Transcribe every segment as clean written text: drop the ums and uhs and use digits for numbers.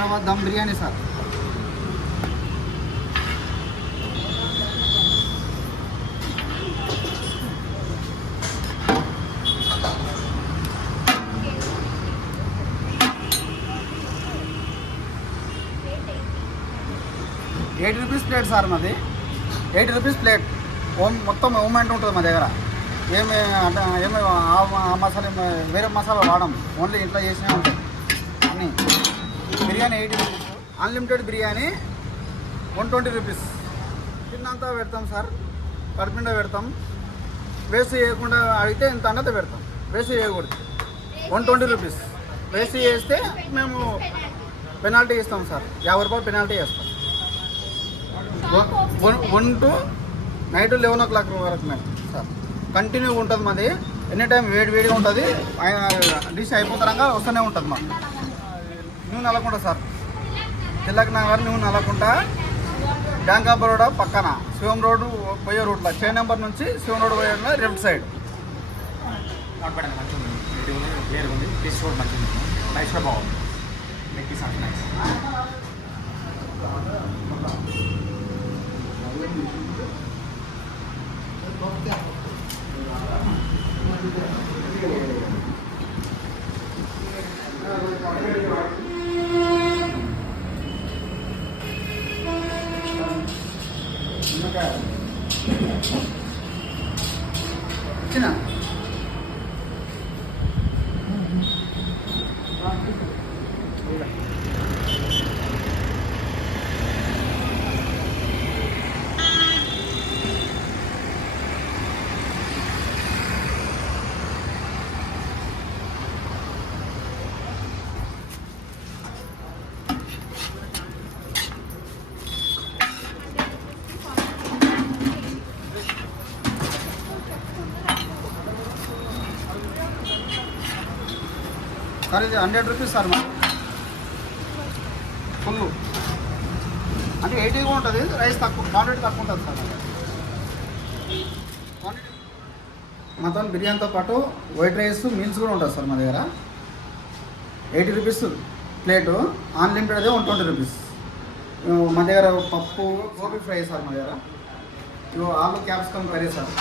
Hyderabad dum biryani sir. ₹80 plate sir మాది. ₹80 plate. మొత్తం moment ఉంటుంది మా దగ్గర. ఏమి ఆ మసాలా వేరే మసాలా వాడము, ఓన్లీ ఇంట్లో చేసినవి ఉంటాయి అన్నీ. బిర్యానీ ₹80. అన్లిమిటెడ్ బిర్యానీ ₹120. తిన్నంతా పెడతాం సార్, కడుపుండా పెడతాం. వేస్ట్ చేయకుండా అడిగితే ఇంత అన్నది పెడతాం, వేస్ట్ చేయకూడదు. ₹120. వేస్ట్ చేస్తే మేము పెనాల్టీ ఇస్తాం సార్, ₹50 పెనాల్టీ వేస్తాం. 1 to నైట్ 11 o'clock వరకు మేము సార్ కంటిన్యూ ఉంటుంది మాది. ఎనీ టైం వేడిగా ఉంటుంది. డిష్ అయిపోతారంగా వస్తూనే ఉంటుంది మాకు. New Nallakunta sir, Tilak Nagar new Nallakunta, bank of Baroda పక్కన, శివం రోడ్డు పోయే రూట్లో, చే నెంబర్ నుంచి శివం రోడ్డు పోయే లెఫ్ట్ సైడ్. బాగుంది. చిన్న సార్ ఇది ₹100 సార్ మా ఫుల్. అంటే 80 ఉంటుంది, రైస్ తక్కువ, క్వాంటిటీ తక్కువ ఉంటుంది సార్. క్వాంటిటీ మొత్తం బిర్యానీతో పాటు వైట్ రైస్ మీల్స్ కూడా ఉంటుంది సార్ మా దగ్గర. ₹80 ప్లేటు. అన్లిమిటెడ్ అయితే ₹120. మా దగ్గర పప్పు, గోబీ ఫ్రై సార్ మా దగ్గర. ఆలు క్యాప్సికమ్ కర్రీ సార్,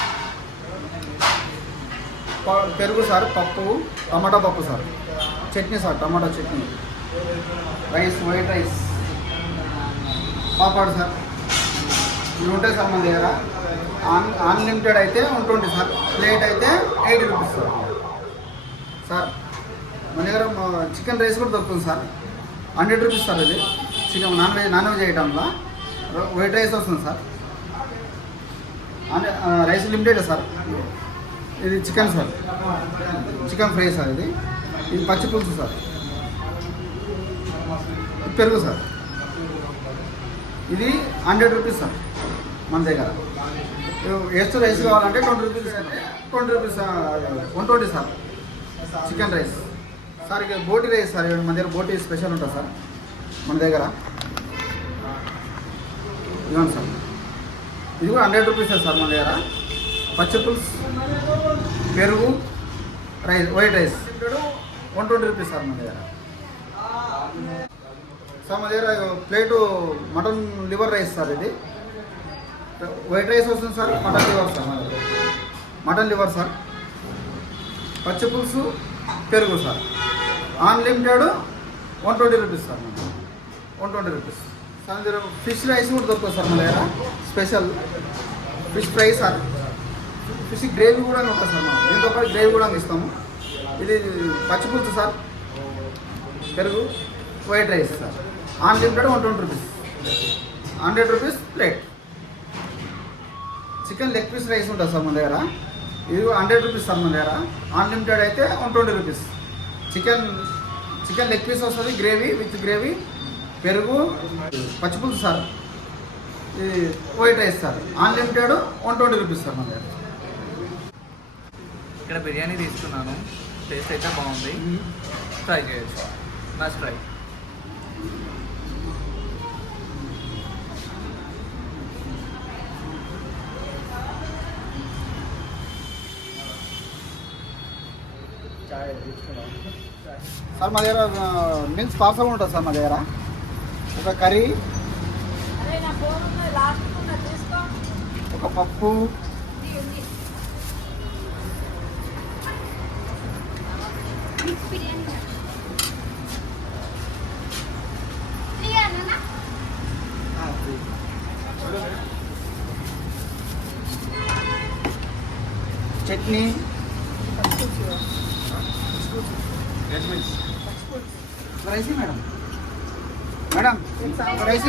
పెరుగు సార్, పప్పు, టమాటా పప్పు sir, chutney sir, tomato chutney, rice, white rice, పాపాడు సార్. ఇవి ఉంటాయి సార్ మన దగ్గర. అన్లిమిటెడ్ అయితే ₹120 సార్. ప్లేట్ అయితే ₹80 సార్. సార్ మన దగ్గర చికెన్ రైస్ కూడా దొరుకుతుంది సార్. ₹100 సార్. ఇది చికెన్ నాన్ వెజ్ ఐటమ్లో వైట్ రైస్ వస్తుంది సార్. Rice limited sir. ఇది chicken sir, chicken fry sir. ఇది పచ్చి పులుసు సార్. పెరుగు సార్. ఇది ₹100 సార్ మన దగ్గర. ఎక్స్ట్రా రైస్ కావాలంటే ₹20 అంటే ₹120 సార్. Chicken rice sir. ఇక బోటి రైస్ సార్, మన దగ్గర బోటి స్పెషల్ ఉంటుంది సార్ మన దగ్గర. ఇవ్వండి సార్. ఇది కూడా ₹100 సార్ మన దగ్గర. పచ్చి పులుసు, పెరుగు, రైస్, వైట్ రైస్ ₹120 సార్ మన దగ్గర. సార్ మా దగ్గర plate mutton liver rice sir. ఇది వైట్ రైస్ వస్తుంది సార్, మటన్ లివర్ సార్. మా దగ్గర మటన్ లివర్ సార్, పచ్చి పులుసు, పెరుగు సార్. Unlimited ₹120 sir. ₹120 సార్. మా దగ్గర ఫిష్ రైస్ కూడా దొరుకుతుంది సార్ మన దగ్గర. Special fish fry sir. Fish gravy కూడా ఉంటుంది సార్. మనం దీంతో పాటు గ్రేవీ కూడా ఇస్తాము. ఇది పచ్చి పులుసు సార్, పెరుగు, white rice sir. Unlimited ₹120. ₹100 plate. Chicken leg piece rice ఉంటుంది సార్ మన దగ్గర. ఇది ₹100 సార్ మన దగ్గర. అన్లిమిటెడ్ అయితే ₹120. చికెన్ లెగ్ పీస్ వస్తుంది, గ్రేవీ విత్ గ్రేవీ, పెరుగు, పచ్చి పులుసు సార్. ఇది white rice sir. Unlimited ₹120 sir మన దగ్గర. ఇక్కడ బిర్యానీ తీసుకున్నాను, టేస్ట్ అయితే బాగుంది, ట్రై చేయొచ్చు. Must try. సార్ మా దగ్గర మీల్స్ పార్సల్ ఉంటుంది సార్ మా దగ్గర. ఒక కర్రీ, ఒక పప్పు, chutney, rice madam. Madam rice,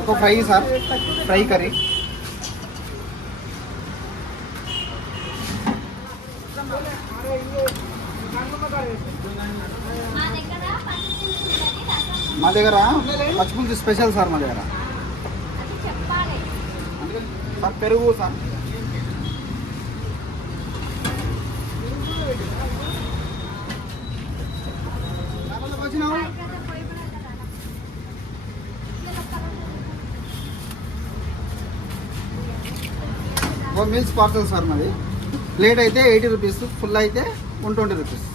ఒక ఫ్రై సార్, ఫ్రై కర్రీ, మా దగ్గర పచ్చిపులుసు స్పెషల్ సార్ మా దగ్గర. సార్ పెరుగు సార్, ఒక మీల్స్ పార్సల్ సార్ మాది. ప్లేట్ అయితే 80 రూపీస్, ఫుల్ అయితే 120 రూపీస్.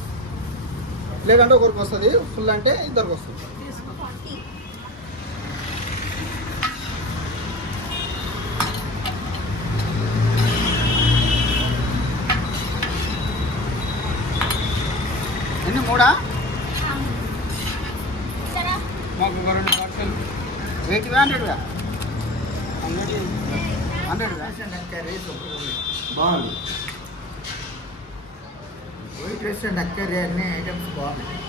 ప్లేట్ అంటే ఒకరికి వస్తుంది, ఫుల్ అంటే ఇద్దరికి వస్తుంది. ఎన్ని మూడా? మాకు ఒక 2 పార్సల్. 80 100గా? 100గా బాగుంది. వైట్ రైస్ అండ్ అక్కర్రీ అన్ని ఐటమ్స్ బాగున్నాయి.